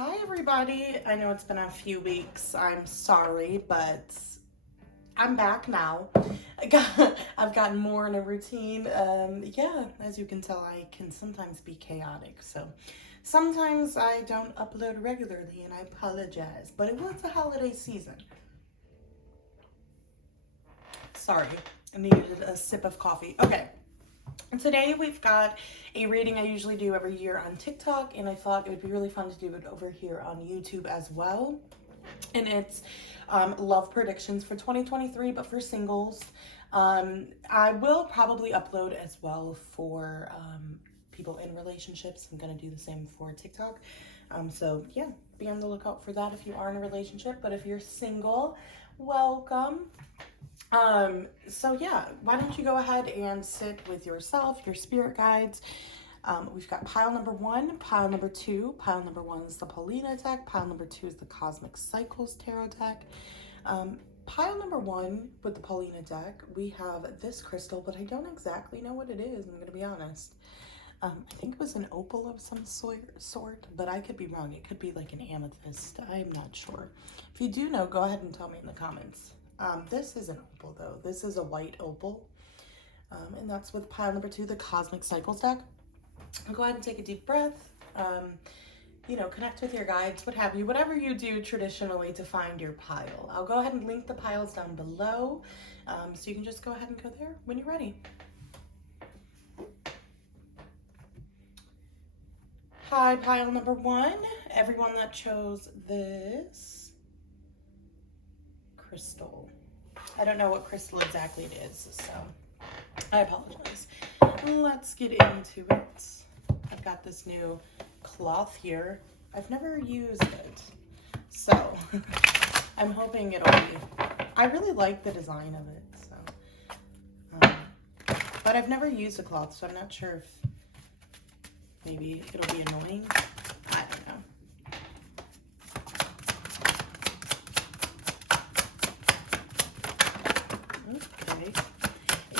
Hi everybody. I know it's been a few weeks. I'm sorry, but I'm back now. I've gotten more in a routine. Yeah, as you can tell, I can sometimes be chaotic. So sometimes I don't upload regularly and I apologize. But it was a holiday season. Sorry, I needed a sip of coffee. Okay. Today we've got a reading I usually do every year on TikTok, and I thought it would be really fun to do it over here on YouTube as well. And it's love predictions for 2023, but for singles. I will probably upload as well for people in relationships. I'm going to do the same for TikTok. So yeah, be on the lookout for that if you are in a relationship. But if you're single, welcome. So yeah, why don't you go ahead and sit with yourself, your spirit guides. We've got pile number one, pile number two. Pile number one is the Paulina deck. Pile number two is the Cosmic Cycles Tarot deck. Pile number one with the Paulina deck, we have this crystal, but I don't exactly know what it is, I'm going to be honest. I think it was an opal of some sort, but I could be wrong. It could be like an amethyst. I'm not sure. If you do know, go ahead and tell me in the comments. This is an opal though. This is a white opal. And that's with pile number two, the Cosmic Cycles deck. I'll go ahead and take a deep breath. Connect with your guides, what have you, whatever you do traditionally to find your pile. I'll go ahead and link the piles down below. So you can just go ahead and go there when you're ready. Hi, pile number one. Everyone that chose this crystal. I don't know what crystal exactly it is, so I apologize. Let's get into it. I've got this new cloth here. I've never used it, so I'm hoping it'll be, I really like the design of it, so, but I've never used a cloth, so I'm not sure if maybe it'll be annoying. I don't know. Okay.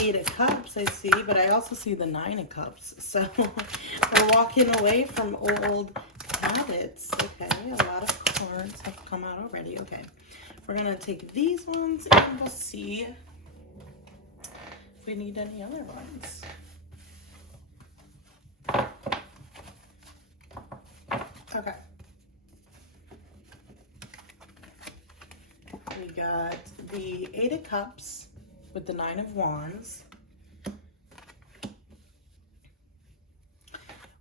8 of Cups, I see, but I also see the 9 of Cups. So we're walking away from old habits. Okay, a lot of cards have come out already. Okay, we're going to take these ones and we'll see if we need any other ones. Okay. We got the 8 of Cups with the 9 of Wands.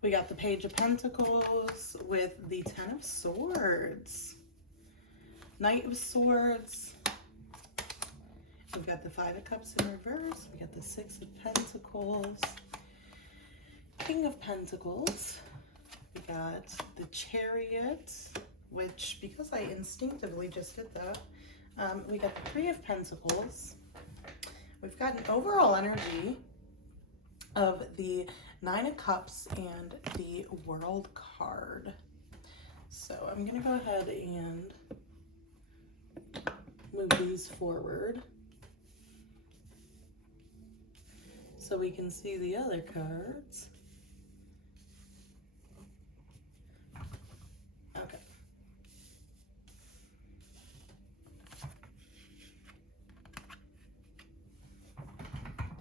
We got the Page of Pentacles with the 10 of Swords. Knight of Swords. We've got the 5 of Cups in reverse. We got the 6 of Pentacles. King of Pentacles. We got the Chariot, which, because I instinctively just did that, we got the 3 of Pentacles. We've got an overall energy of the 9 of Cups and the World card. So I'm going to go ahead and move these forward so we can see the other cards. Okay.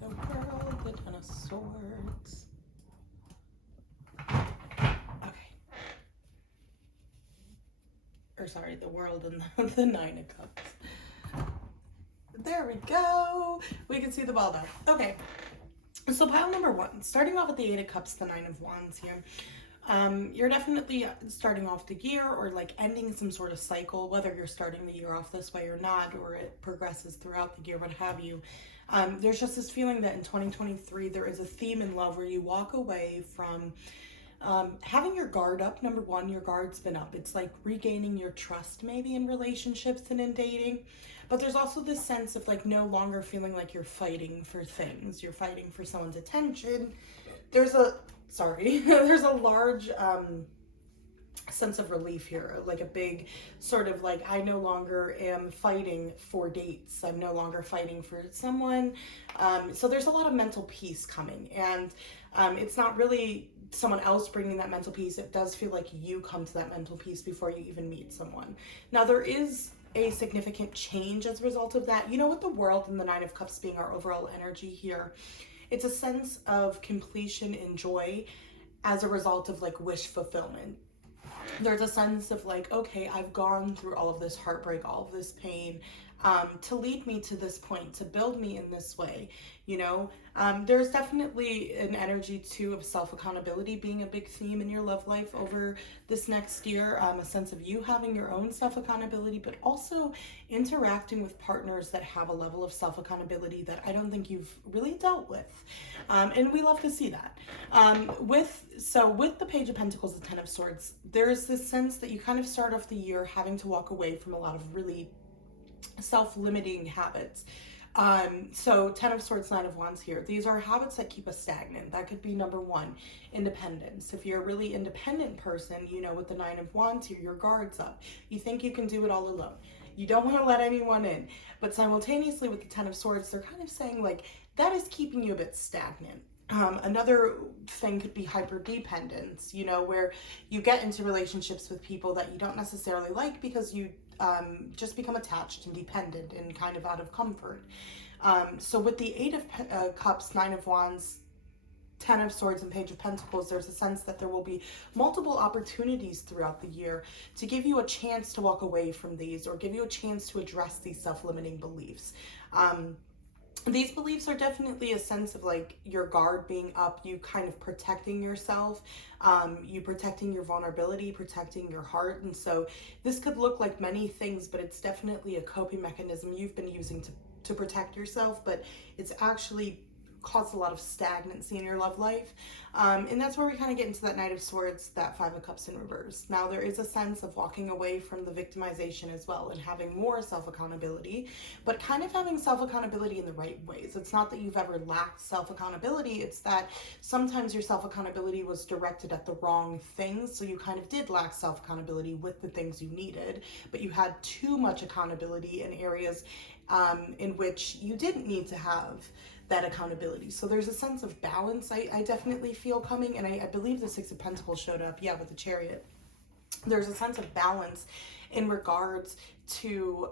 The World, the 10 of Swords. Okay. Or sorry, the World and the 9 of Cups. There we go. We can see the ball now. Okay. So pile number one, starting off with the 8 of Cups, the 9 of Wands here. You're definitely starting off the year or like ending some sort of cycle, whether you're starting the year off this way or not, or it progresses throughout the year, what have you. There's just this feeling that in 2023, there is a theme in love where you walk away from having your guard up. Number one, your guard's been up. It's like regaining your trust maybe in relationships and in dating. But there's also this sense of like no longer feeling like you're fighting for things. You're fighting for someone's attention. There's a large sense of relief here, like a big sort of like, I no longer am fighting for dates. I'm no longer fighting for someone. So there's a lot of mental peace coming, and it's not really someone else bringing that mental peace. It does feel like you come to that mental peace before you even meet someone. Now, there is a significant change as a result of that. You know, with the world and the Nine of Cups being our overall energy here, it's a sense of completion and joy as a result of like wish fulfillment. There's a sense of like, okay, I've gone through all of this heartbreak, all of this pain, to lead me to this point, to build me in this way, you know. There's definitely an energy too of self-accountability being a big theme in your love life over this next year. A sense of you having your own self-accountability, but also interacting with partners that have a level of self-accountability that I don't think you've really dealt with. And we love to see that. With the Page of Pentacles, the Ten of Swords, there's this sense that you kind of start off the year having to walk away from a lot of really self-limiting habits. So Ten of Swords, Nine of Wands here. These are habits that keep us stagnant. That could be number one, independence. If you're a really independent person, you know, with the Nine of Wands here, your guard's up. You think you can do it all alone. You don't want to let anyone in. But simultaneously with the Ten of Swords, they're kind of saying like, that is keeping you a bit stagnant. Another thing could be hyper-dependence, you know, where you get into relationships with people that you don't necessarily like because you just become attached and dependent and kind of out of comfort. So with the Eight of Cups, Nine of Wands, Ten of Swords, and Page of Pentacles, there's a sense that there will be multiple opportunities throughout the year to give you a chance to walk away from these or give you a chance to address these self-limiting beliefs. These beliefs are definitely a sense of like your guard being up, you kind of protecting yourself, you protecting your vulnerability, protecting your heart. And so this could look like many things, but it's definitely a coping mechanism you've been using to protect yourself, but it's actually caused a lot of stagnancy in your love life. And that's where we kind of get into that Knight of Swords, that Five of Cups in reverse. Now, there is a sense of walking away from the victimization as well and having more self-accountability, but kind of having self-accountability in the right ways. It's not that you've ever lacked self-accountability. It's that sometimes your self-accountability was directed at the wrong things. So you kind of did lack self-accountability with the things you needed, but you had too much accountability in areas in which you didn't need to have that accountability. So there's a sense of balance I definitely feel coming, and I believe the Six of Pentacles showed up, yeah, with the Chariot. There's a sense of balance in regards to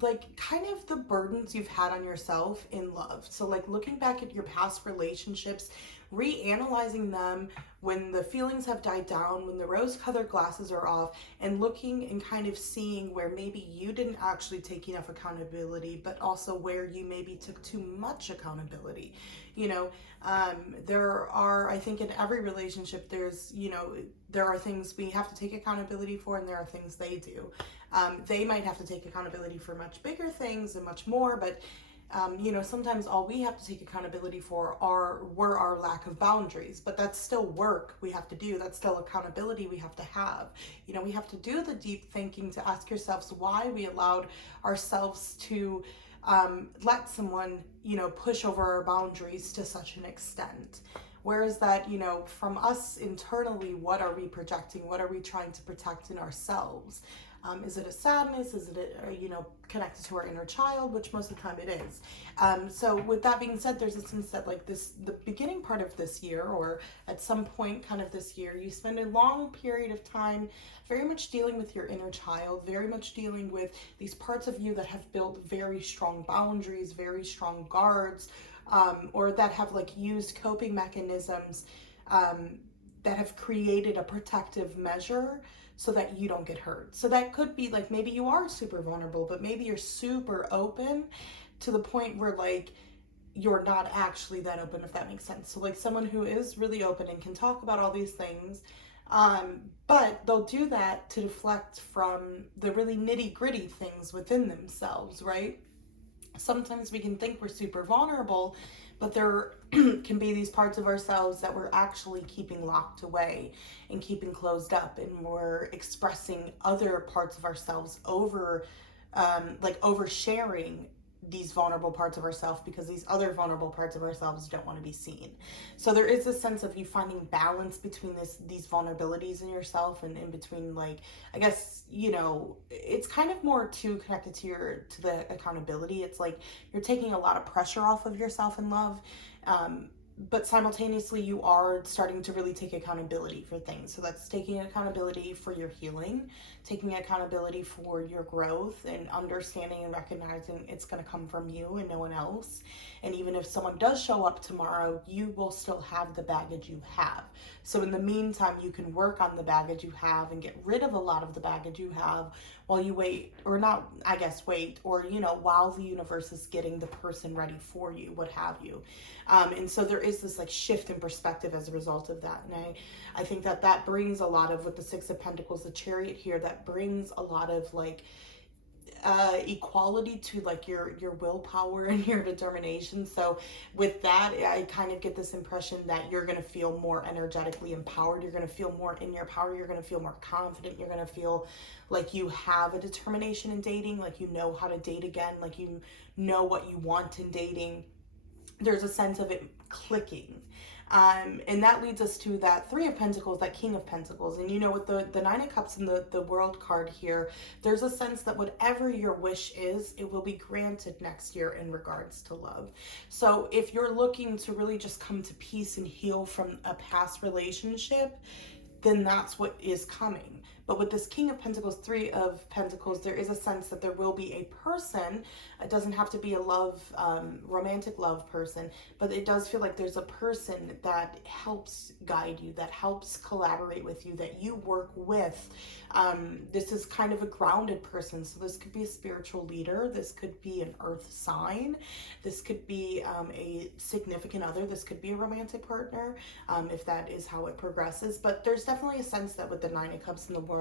like kind of the burdens you've had on yourself in love. So like looking back at your past relationships, reanalyzing them when the feelings have died down, when the rose-colored glasses are off, and looking and kind of seeing where maybe you didn't actually take enough accountability, but also where you maybe took too much accountability. You know, there are, I think in every relationship, there's, you know, there are things we have to take accountability for, and there are things they do. They might have to take accountability for much bigger things and much more, but you know, sometimes all we have to take accountability for were our lack of boundaries, but that's still work we have to do. That's still accountability we have to have. You know, we have to do the deep thinking to ask ourselves why we allowed ourselves to let someone, you know, push over our boundaries to such an extent. Where is that, you know, from us internally, what are we projecting? What are we trying to protect in ourselves? Is it a sadness? Is it, you know, connected to our inner child, which most of the time it is. So with that being said, there's a sense that like the beginning part of this year, or at some point kind of this year, you spend a long period of time very much dealing with your inner child, very much dealing with these parts of you that have built very strong boundaries, very strong guards, or that have like used coping mechanisms that have created a protective measure so that you don't get hurt. So that could be like, maybe you are super vulnerable, but maybe you're super open to the point where like you're not actually that open, if that makes sense. So like someone who is really open and can talk about all these things, but they'll do that to deflect from the really nitty gritty things within themselves, right? Sometimes we can think we're super vulnerable, but there can be these parts of ourselves that we're actually keeping locked away and keeping closed up, and we're expressing other parts of ourselves over, like oversharing these vulnerable parts of ourselves because these other vulnerable parts of ourselves don't want to be seen. So there is a sense of you finding balance between these vulnerabilities in yourself, and in between, like, I guess, you know, it's kind of more too connected to the accountability. It's like you're taking a lot of pressure off of yourself in love, but simultaneously you are starting to really take accountability for things. So that's taking accountability for your healing, taking accountability for your growth, and understanding and recognizing it's going to come from you and no one else. And even if someone does show up tomorrow, you will still have the baggage you have. So in the meantime, you can work on the baggage you have and get rid of a lot of the baggage you have while you wait, or not, I guess, wait, or, while the universe is getting the person ready for you, what have you. And so there is this like shift in perspective as a result of that. And I think that brings a lot of, with the Six of Pentacles, the Chariot here, that brings a lot of like equality to like your willpower and your determination. So with that, I kind of get this impression that you're going to feel more energetically empowered. You're going to feel more in your power. You're going to feel more confident. You're going to feel like you have a determination in dating, like you know how to date again, like you know what you want in dating. There's a sense of it clicking. And that leads us to that Three of Pentacles, that King of Pentacles. And with the Nine of Cups and the World card here, there's a sense that whatever your wish is, it will be granted next year in regards to love. So if you're looking to really just come to peace and heal from a past relationship, then that's what is coming. But with this King of Pentacles, Three of Pentacles, there is a sense that there will be a person. It doesn't have to be a love, romantic love person, but it does feel like there's a person that helps guide you, that helps collaborate with you, that you work with. This is kind of a grounded person. So this could be a spiritual leader. This could be an earth sign. This could be a significant other. This could be a romantic partner, if that is how it progresses. But there's definitely a sense that with the Nine of Cups in the world,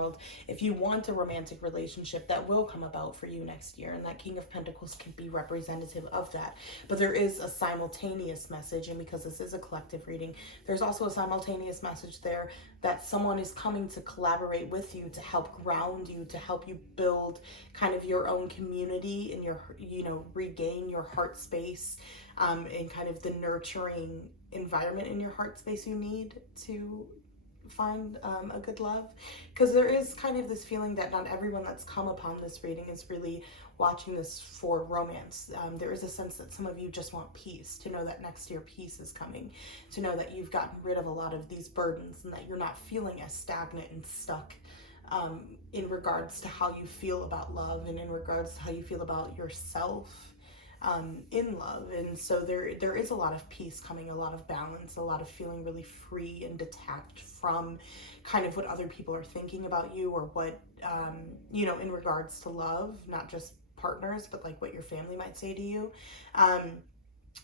if you want a romantic relationship, that will come about for you next year. And that King of Pentacles can be representative of that. But there is a simultaneous message, and because this is a collective reading, there's also a simultaneous message there that someone is coming to collaborate with you, to help ground you, to help you build kind of your own community and your, regain your heart space, and kind of the nurturing environment in your heart space you need to find a good love. Because there is kind of this feeling that not everyone that's come upon this reading is really watching this for romance. There is a sense that some of you just want peace, to know that next year peace is coming, to know that you've gotten rid of a lot of these burdens and that you're not feeling as stagnant and stuck in regards to how you feel about love and in regards to how you feel about yourself in love. And so there is a lot of peace coming, a lot of balance, a lot of feeling really free and detached from kind of what other people are thinking about you, or what in regards to love, not just partners, but like what your family might say to you.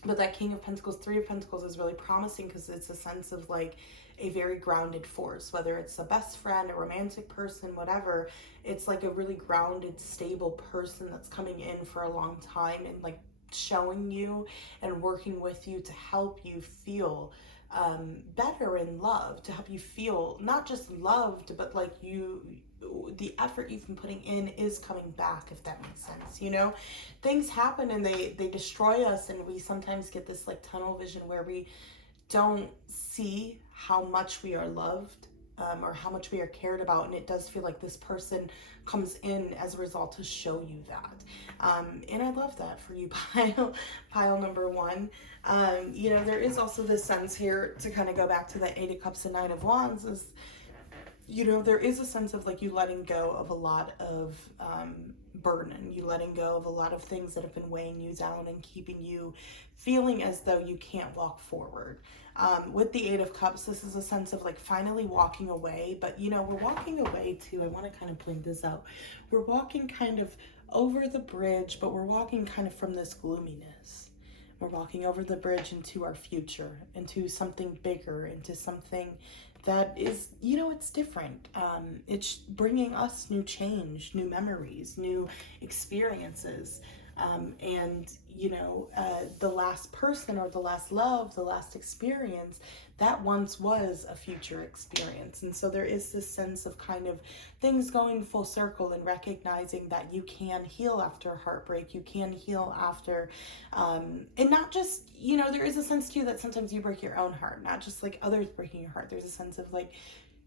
But that King of Pentacles, Three of Pentacles is really promising, because it's a sense of like a very grounded force, whether it's a best friend, a romantic person, whatever. It's like a really grounded, stable person that's coming in for a long time and like showing you and working with you to help you feel better in love, to help you feel not just loved, but like the effort you've been putting in is coming back, if that makes sense. Things happen and they destroy us, and we sometimes get this like tunnel vision where we don't see how much we are loved, or how much we are cared about, and it does feel like this person comes in as a result to show you that. And I love that for you, pile number one. There is also this sense here, to kind of go back to the Eight of Cups and Nine of Wands, is there is a sense of like you letting go of a lot of burden, you letting go of a lot of things that have been weighing you down and keeping you feeling as though you can't walk forward. With the Eight of Cups, this is a sense of like finally walking away, but we're walking away too. I want to kind of point this out. We're walking kind of over the bridge, but we're walking kind of from this gloominess. We're walking over the bridge into our future, into something bigger, into something that is, it's different. It's bringing us new change, new memories, new experiences. And the last person, or the last love, the last experience, that once was a future experience. And so there is this sense of kind of things going full circle, and recognizing that you can heal after heartbreak, you can heal after, and not just, there is a sense too that sometimes you break your own heart, not just like others breaking your heart. There's a sense of like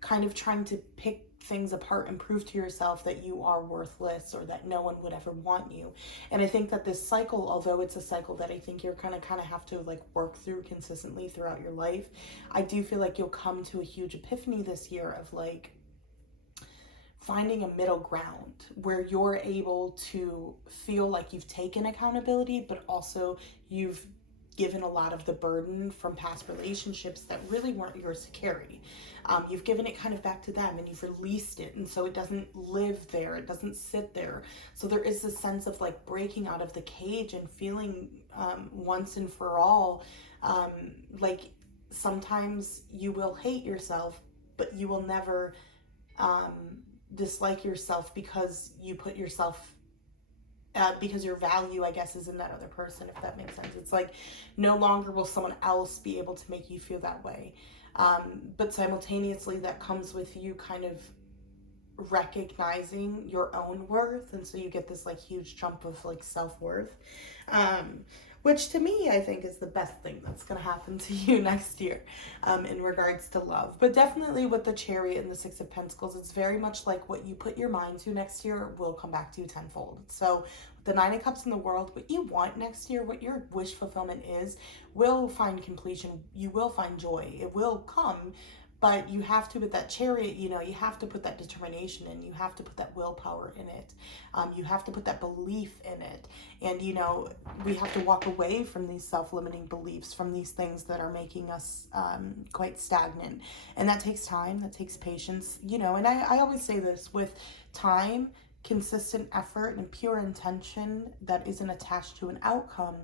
kind of trying to pick things apart and prove to yourself that you are worthless or that no one would ever want you. And I think that this cycle, although it's a cycle that I think you're gonna kind of have to like work through consistently throughout your life, I do feel like you'll come to a huge epiphany this year of like finding a middle ground where you're able to feel like you've taken accountability, but also you've given a lot of the burden from past relationships that really weren't yours to carry. You've given it kind of back to them and you've released it. And so it doesn't live there. It doesn't sit there. So there is this sense of like breaking out of the cage and feeling once and for all, like sometimes you will hate yourself, but you will never dislike yourself because you put yourself because your value, I guess, is in that other person, if that makes sense. It's like no longer will someone else be able to make you feel that way. But simultaneously, that comes with you kind of recognizing your own worth. And so you get this like huge jump of like self-worth, which to me, I think is the best thing that's going to happen to you next year in regards to love. But definitely with the Chariot and the Six of Pentacles, it's very much like what you put your mind to next year will come back to you tenfold. So with the Nine of Cups in the world, what you want next year, what your wish fulfillment is, will find completion. You will find joy. It will come. But you have to, with that Chariot, you know, you have to put that determination in. You have to put that willpower in it. You have to put that belief in it. And, you know, we have to walk away from these self-limiting beliefs, from these things that are making us quite stagnant. And that takes time. That takes patience, you know. And I always say this, with time, consistent effort, and pure intention that isn't attached to an outcome,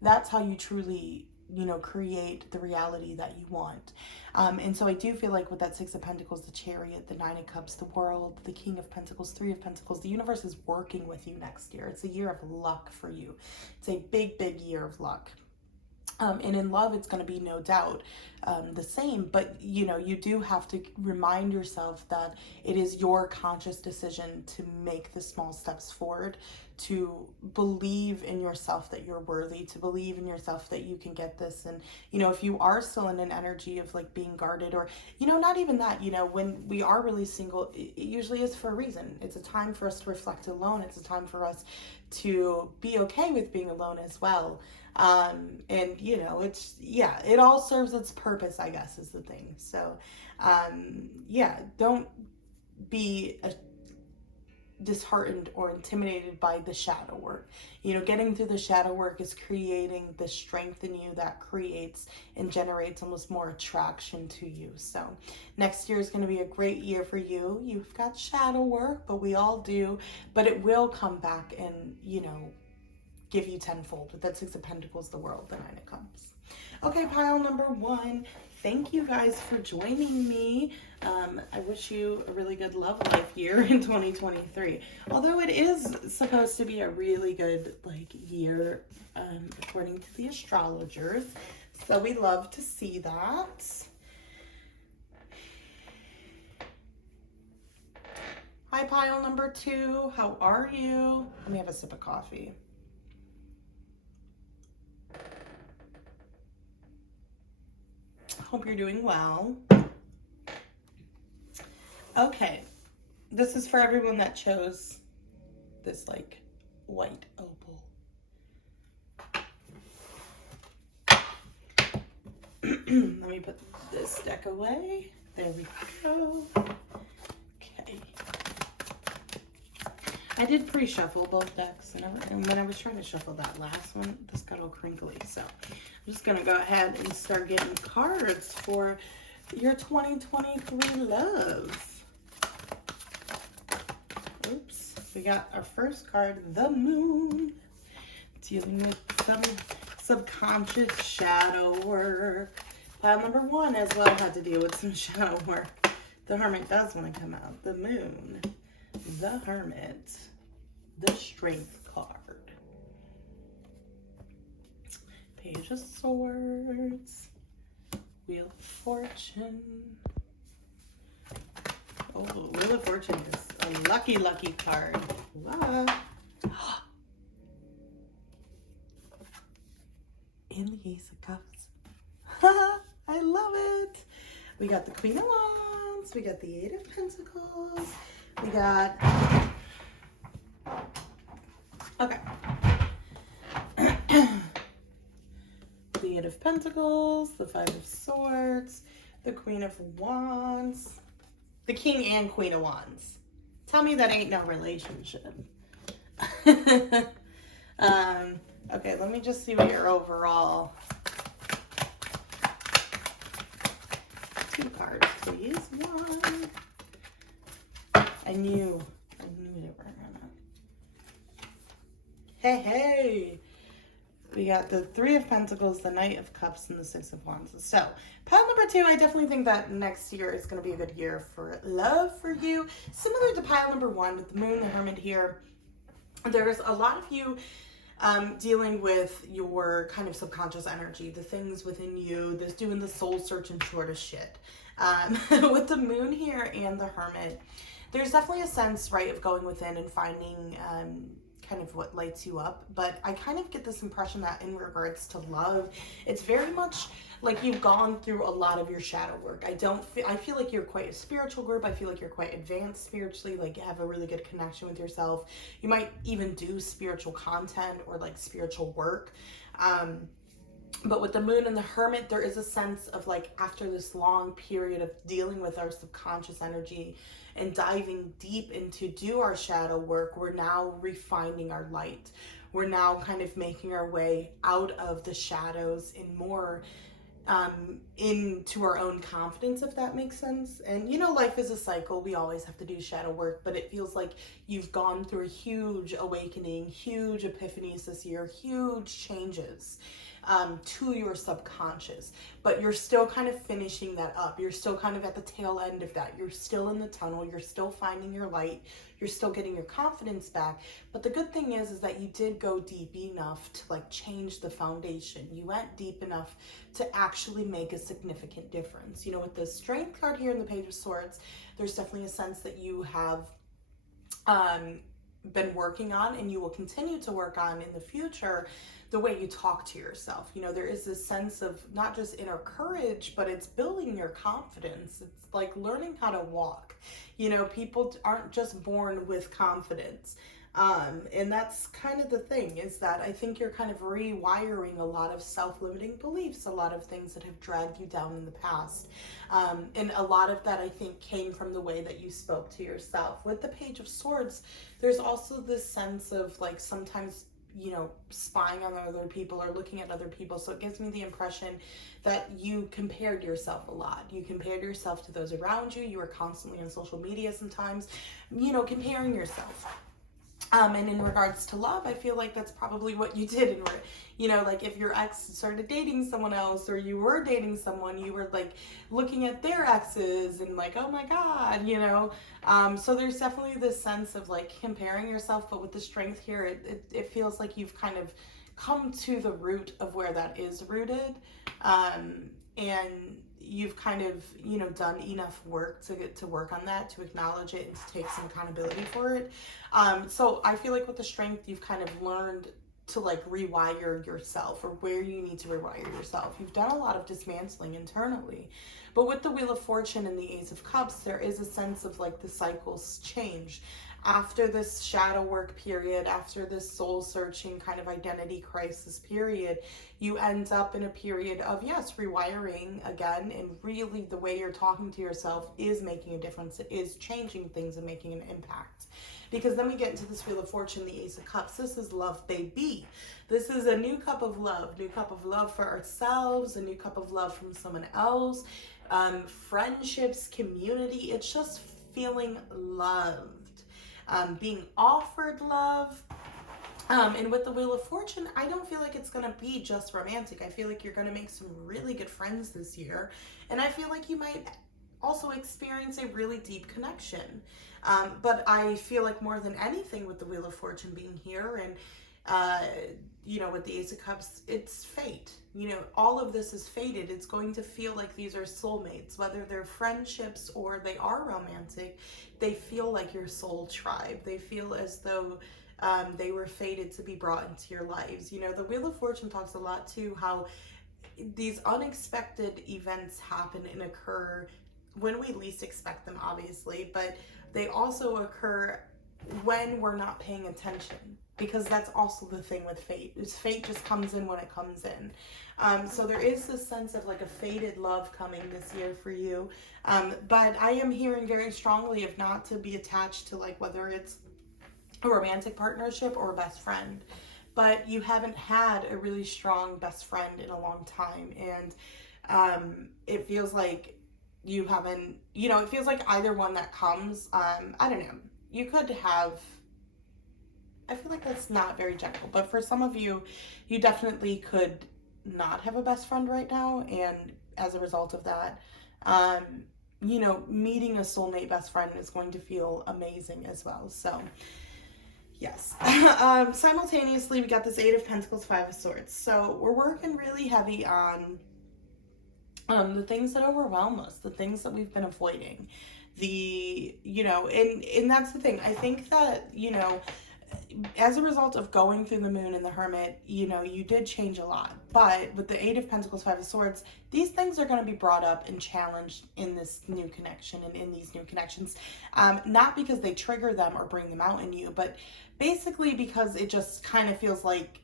that's how you truly, you know, create the reality that you want. And so I do feel like with that Six of Pentacles, the Chariot, the Nine of Cups, the World, the King of Pentacles, Three of Pentacles, the universe is working with you next year. It's a year of luck for you. It's a big, big year of luck. And in love, it's going to be no doubt the same, but you know, you do have to remind yourself that it is your conscious decision to make the small steps forward, to believe in yourself that you're worthy, to believe in yourself that you can get this. And, you know, if you are still in an energy of like being guarded, or, you know, not even that, you know, when we are really single, it usually is for a reason. It's a time for us to reflect alone. It's a time for us to be okay with being alone as well. And you know, it's, yeah, it all serves its purpose, I guess, is the thing. So, yeah, don't be disheartened or intimidated by the shadow work. You know, getting through the shadow work is creating the strength in you that creates and generates almost more attraction to you. So next year is going to be a great year for you. You've got shadow work, but we all do, but it will come back and, you know, give you tenfold. With that Six of Pentacles, the World, the Nine of Cups. Okay, pile number one. Thank you guys for joining me. I wish you a really good love life year in 2023. Although it is supposed to be a really good like year, according to the astrologers. So we love to see that. Hi, pile number two. How are you? Let me have a sip of coffee. Hope you're doing well. Okay, this is for everyone that chose this like white opal. Let me put this deck away. There we go. Okay. I did pre-shuffle both decks, and when I was trying to shuffle that last one, this got all crinkly. So I'm just going to go ahead and start getting cards for your 2023 love. Oops. We got our first card, the Moon. Dealing with some subconscious shadow work. Pile number one as well had to deal with some shadow work. The Hermit does want to come out. The Moon. The Hermit. The Strength card. Page of Swords. Wheel of Fortune. Oh, Wheel of Fortune is a lucky, lucky card. Wow. And the Ace of Cups. I love it. We got the Queen of Wands. we got the Eight of Pentacles. We got, okay. The Eight of Pentacles, the Five of Swords, the Queen of Wands, the King and Queen of Wands. Tell me that ain't no relationship. Okay, let me just see what your overall. Two cards, please. One. I knew they were gonna. Hey. We got the Three of Pentacles, the Knight of Cups, and the Six of Wands. So, pile number 2, I definitely think that next year is going to be a good year for love for you. Similar to pile number 1 with the Moon, the Hermit here, there's a lot of you dealing with your kind of subconscious energy, the things within you, this doing the soul searching sort of shit. With the Moon here and the Hermit, there's definitely a sense, right, of going within and finding kind of what lights you up. But I kind of get this impression that in regards to love, it's very much like you've gone through a lot of your shadow work. I feel like you're quite a spiritual group. I feel like you're quite advanced spiritually, like you have a really good connection with yourself. You might even do spiritual content or like spiritual work. But with the Moon and the Hermit, there is a sense of like after this long period of dealing with our subconscious energy and diving deep into do our shadow work, we're now refining our light. We're now kind of making our way out of the shadows and more into our own confidence, if that makes sense. And you know, life is a cycle. We always have to do shadow work, but it feels like you've gone through a huge awakening, huge epiphanies this year, huge changes to your subconscious, but you're still kind of finishing that up. You're still kind of at the tail end of that. You're still in the tunnel. You're still finding your light. You're still getting your confidence back. But the good thing is that you did go deep enough to like change the foundation. You went deep enough to actually make a significant difference. You know, with the Strength card here in the Page of Swords, there's definitely a sense that you have been working on and you will continue to work on in the future the way you talk to yourself. You know, there is this sense of not just inner courage, but it's building your confidence. It's like learning how to walk. You know, people aren't just born with confidence. And that's kind of the thing, is that I think you're kind of rewiring a lot of self-limiting beliefs, a lot of things that have dragged you down in the past. And a lot of that, I think, came from the way that you spoke to yourself. With the Page of Swords, there's also this sense of like sometimes, you know, spying on other people or looking at other people. So it gives me the impression that you compared yourself a lot. You compared yourself to those around you. You were constantly on social media sometimes, you know, comparing yourself. And in regards to love, I feel like that's probably what you did. You know, like if your ex started dating someone else or you were dating someone, you were like looking at their exes and like, oh my God, you know. So there's definitely this sense of like comparing yourself, but with the Strength here, it feels like you've kind of come to the root of where that is rooted. And you've kind of, you know, done enough work to work on that, to acknowledge it and to take some accountability for it. So I feel like with the Strength, you've kind of learned to like rewire yourself, or where you need to rewire yourself. You've done a lot of dismantling internally. But with the Wheel of Fortune and the Ace of Cups, there is a sense of like the cycles change. After this shadow work period, after this soul searching kind of identity crisis period, you end up in a period of, yes, rewiring again, and really the way you're talking to yourself is making a difference. It is changing things and making an impact. Because then we get into this Wheel of Fortune, the Ace of Cups. This is love, baby. This is a new cup of love for ourselves, a new cup of love from someone else, friendships, community. It's just feeling loved. Being offered love. And with the Wheel of Fortune, I don't feel like it's going to be just romantic. I feel like you're going to make some really good friends this year. And I feel like you might also experience a really deep connection. But I feel like more than anything with the Wheel of Fortune being here and, you know, with the Ace of Cups, it's fate. You know, all of this is fated. It's going to feel like these are soulmates, whether they're friendships or they are romantic. They feel like your soul tribe. They feel as though they were fated to be brought into your lives. You know, the Wheel of Fortune talks a lot too, how these unexpected events happen and occur when we least expect them, obviously, but they also occur when we're not paying attention, because that's also the thing with fate, is fate just comes in when it comes in. So there is this sense of like a fated love coming this year for you, but I am hearing very strongly of not to be attached to like whether it's a romantic partnership or a best friend, but you haven't had a really strong best friend in a long time, and it feels like you haven't, it feels like either one that comes, I don't know, you could have, I feel like that's not very general, but for some of you, you definitely could not have a best friend right now, and as a result of that, meeting a soulmate best friend is going to feel amazing as well. So yes. Simultaneously, we got this Eight of Pentacles, Five of Swords. So we're working really heavy on the things that overwhelm us, the things that we've been avoiding. And that's the thing. I think that, as a result of going through the moon and the hermit, you did change a lot. But with the Eight of Pentacles, Five of Swords, these things are going to be brought up and challenged in this new connection and in these new connections. Not because they trigger them or bring them out in you, but basically because it just kind of feels like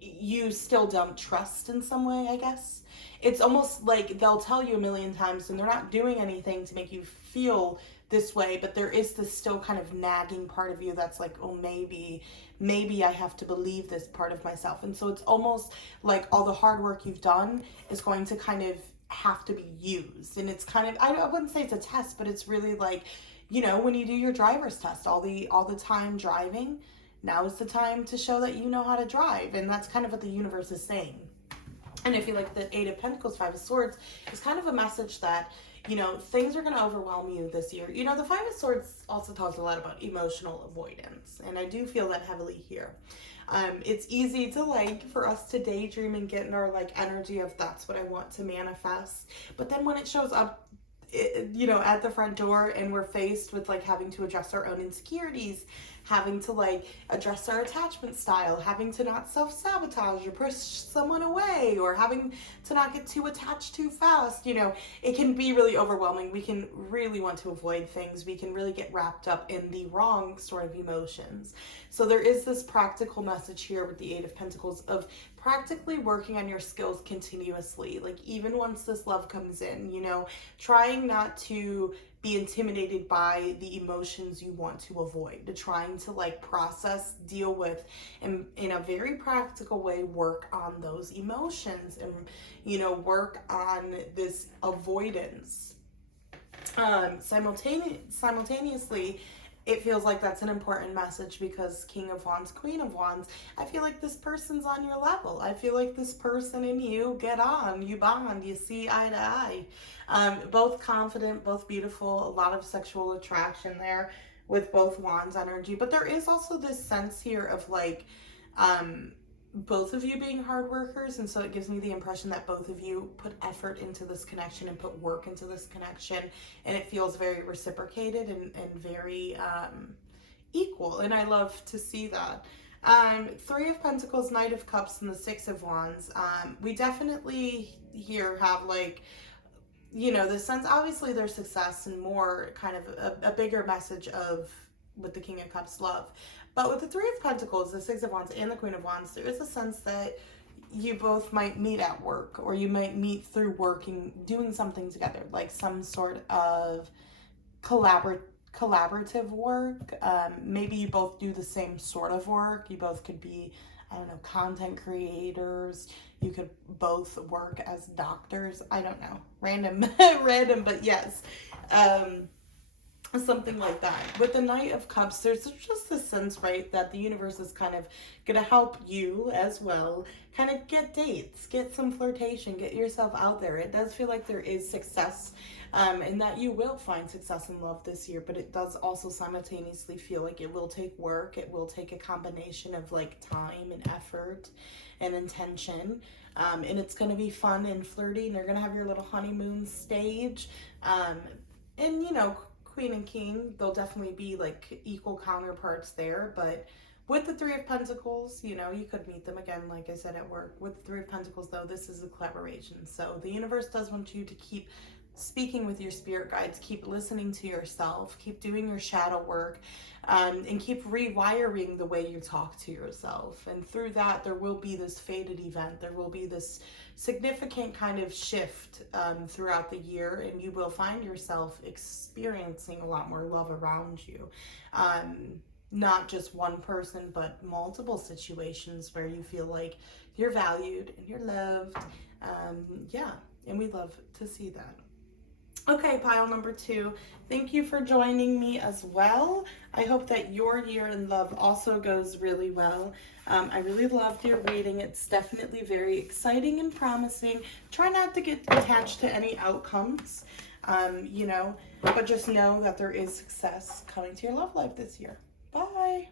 you still don't trust in some way, I guess. It's almost like they'll tell you a million times and they're not doing anything to make you feel this way, but there is this still kind of nagging part of you that's like, oh, maybe I have to believe this part of myself. And so it's almost like all the hard work you've done is going to kind of have to be used. And it's kind of, I wouldn't say it's a test, but it's really like, when you do your driver's test, all the time driving, now is the time to show that you know how to drive. And that's kind of what the universe is saying. And I feel like the Eight of Pentacles, Five of Swords is kind of a message that, things are going to overwhelm you this year. The Five of Swords also talks a lot about emotional avoidance. And I do feel that heavily here. It's easy to for us to daydream and get in our energy of that's what I want to manifest. But then when it shows up, at the front door and we're faced with having to address our own insecurities, having to address our attachment style, having to not self-sabotage or push someone away, or having to not get too attached too fast, it can be really overwhelming. We can really want to avoid things. We can really get wrapped up in the wrong sort of emotions. So there is this practical message here with the Eight of Pentacles of practically working on your skills continuously. Even once this love comes in, trying not to be intimidated by the emotions you want to avoid, to trying to process, deal with, and in a very practical way, work on those emotions and, work on this avoidance. Simultaneously, it feels like that's an important message because King of Wands, Queen of Wands, I feel like this person's on your level. I feel like this person and you get on, you bond, you see eye to eye. Both confident, both beautiful, a lot of sexual attraction there with both Wands energy. But there is also this sense here of both of you being hard workers, and so it gives me the impression that both of you put effort into this connection and put work into this connection, and it feels very reciprocated and very equal, and I love to see that. Three of Pentacles, Knight of Cups, and the Six of Wands. We definitely here have the sense, obviously there's success and more kind of a bigger message of with the King of Cups, love. But with the Three of Pentacles, the Six of Wands, and the Queen of Wands, there is a sense that you both might meet at work, or you might meet through working, doing something together, some sort of collaborative work. Maybe you both do the same sort of work. You both could be, I don't know, content creators. You could both work as doctors. I don't know. Random, but yes. Something like that. With the Knight of Cups, there's just this sense, right, that the universe is kind of going to help you as well kind of get dates, get some flirtation, get yourself out there. It does feel like there is success, and that you will find success in love this year, but it does also simultaneously feel like it will take work. It will take a combination of time and effort and intention, and it's going to be fun and flirty, and you're going to have your little honeymoon stage, and Queen and King, they'll definitely be equal counterparts there, but With the Three of Pentacles, you know, you could meet them again, like I said, at work. With the Three of Pentacles, though, this is a collaboration. So the universe does want you to keep speaking with your spirit guides, keep listening to yourself, keep doing your shadow work, and keep rewiring the way you talk to yourself. And through that, there will be this fated event. There will be this significant kind of shift throughout the year, and you will find yourself experiencing a lot more love around you. Not just one person, but multiple situations where you feel like you're valued and you're loved. Yeah, and we love to see that. Okay, pile number 2, thank you for joining me as well. I hope that your year in love also goes really well. I really loved your reading. It's definitely very exciting and promising. Try not to get attached to any outcomes, you know, but just know that there is success coming to your love life this year. Bye.